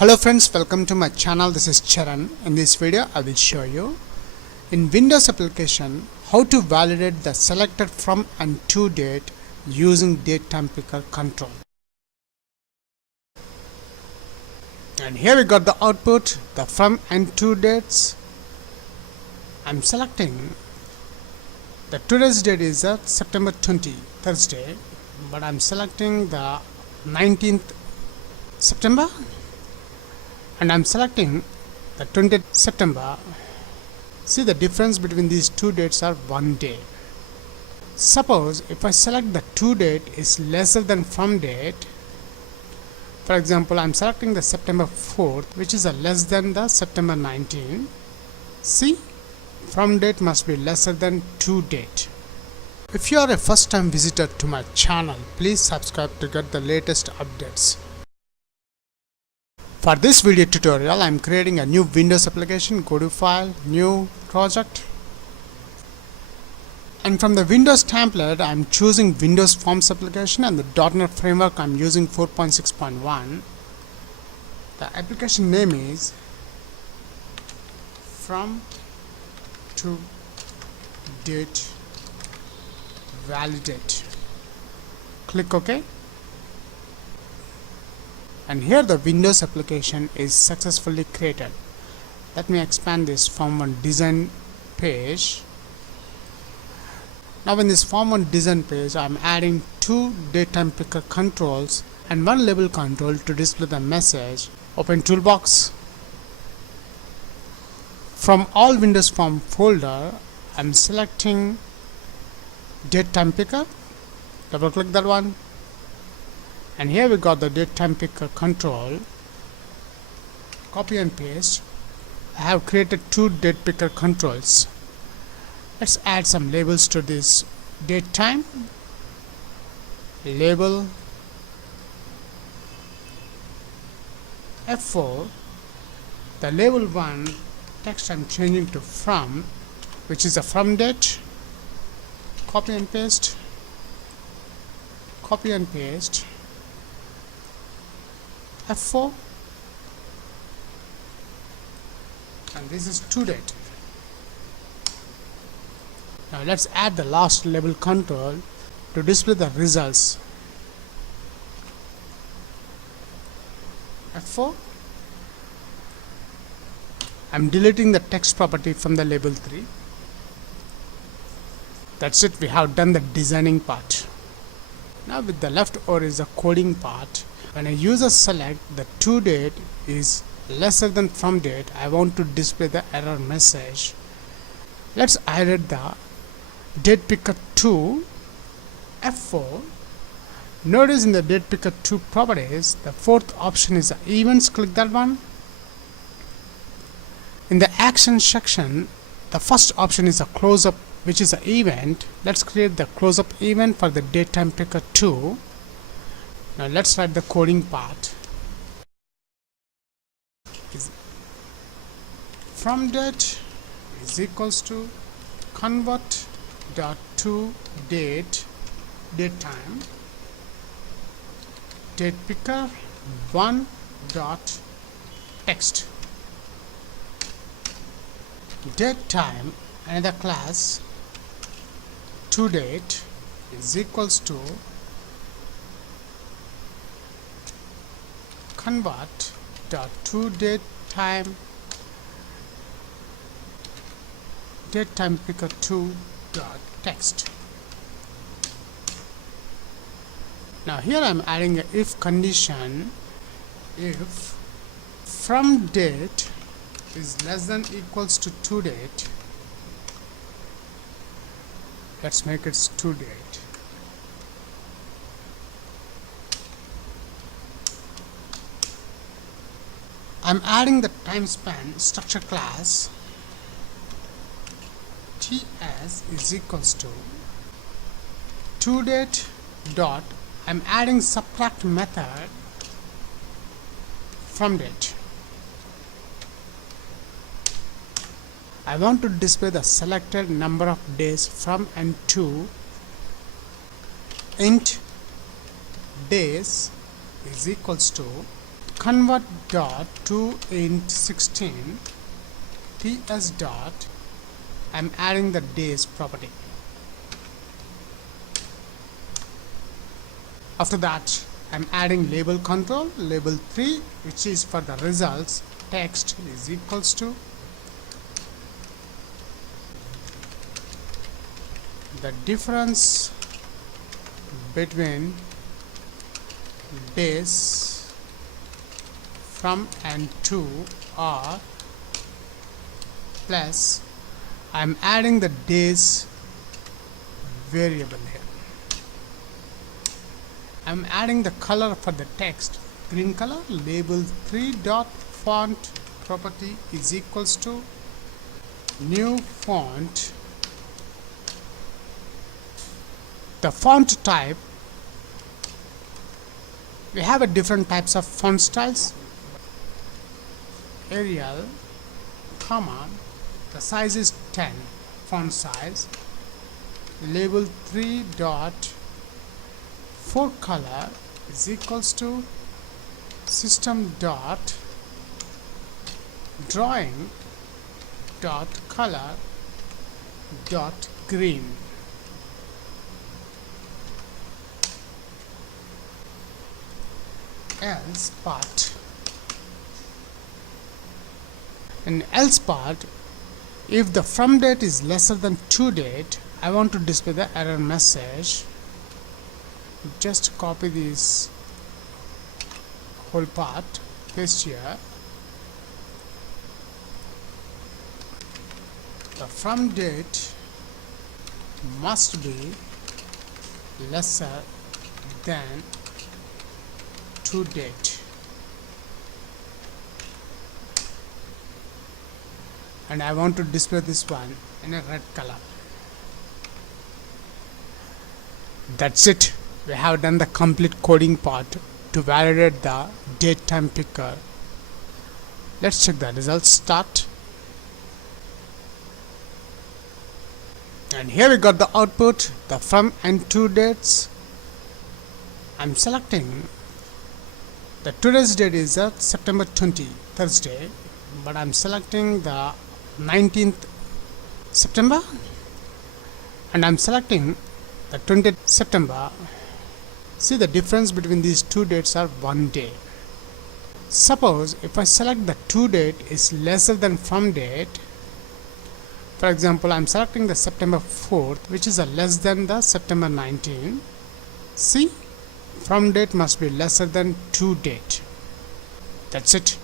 Hello friends, welcome to my channel. This is Charan. In this video I will show you in Windows application how to validate the selected from and to date using Datetimepicker control. And here we got the output, the from and to dates. I'm selecting the today's date is September 20, Thursday, but I'm selecting the 19th September and I'm selecting the 20th September. See, the difference between these two dates are 1 day. Suppose if I select the to date is lesser than from date, for example I'm selecting the September 4th, which is less than the September 19. See, from date must be lesser than to date. If you are a first time visitor to my channel, please subscribe to get the latest updates. For this video tutorial, I am creating a new Windows application. Go to File, New, Project. And from the Windows template, I am choosing Windows Forms application, and the .NET framework I am using 4.6.1. The application name is From to Date Validate. Click OK. And here the Windows application is successfully created. Let me expand this Form 1 design page. Now in this Form 1 design page, I am adding two Datetimepicker controls and one label control to display the message. Open Toolbox. From all Windows Form folder, I am selecting Datetimepicker. Double click that one. And here we got the Datetimepicker control. Copy and paste. I have created two Datetimepicker controls. Let's add some labels to this date time. Label F4. The label 1 text I'm changing to from, which is a from date. Copy and paste. Copy and paste. F4, and this is to date. Now let's add the last label control to display the results. F4. I'm deleting the text property from the label 3. That's it, we have done the designing part. Now with the left over is the coding part. When a user select the to date is lesser than from date, I want to display the error message. Let's edit the Datetimepicker 2 F4. Notice in the Datetimepicker 2 properties, the fourth option is the events. Click that one. In the action section, the first option is a close-up, which is an event. Let's create the close-up event for the Datetimepicker 2. Now let's write the coding part. From date is equals to convert dot to date time Datetimepicker 1 dot text date time, another class to date is equals to convert dot to date time Datetimepicker 2 dot text. Now here I am adding a if condition. If from date is less than equals to date, let's make it to date. I'm adding the time span structure class. TS is equals to date dot. I'm adding subtract method from date. I want to display the selected number of days from and to. Int days is equals to convert dot to int 16 ts dot, I'm adding the days property. After that, I'm adding label control, label 3, which is for the results. Text is equals to the difference between days from and to, or plus I'm adding the days variable here. I'm adding the color for the text, green color. Label 3 dot font property is equals to new font. The font type, we have a different types of font styles. Arial, comma, the size is 10, font size. Label 3 dot for color is equals to system dot drawing dot color dot green. Else part. In else part, if the from date is lesser than to date, I want to display the error message. Just copy this whole part, paste here. The from date must be lesser than to date, and I want to display this one in a red color. That's it. We have done the complete coding part to validate the Datetimepicker. Let's check the results. Start, and here we got the output, the from and to dates. I'm selecting the today's date is September 20, Thursday, but I'm selecting the 19th September, and I'm selecting the 20th September. See, the difference between these two dates are 1 day. Suppose if I select the to date is lesser than from date, for example, I'm selecting the September 4th, which is a less than the September 19. See, from date must be lesser than to date. That's it.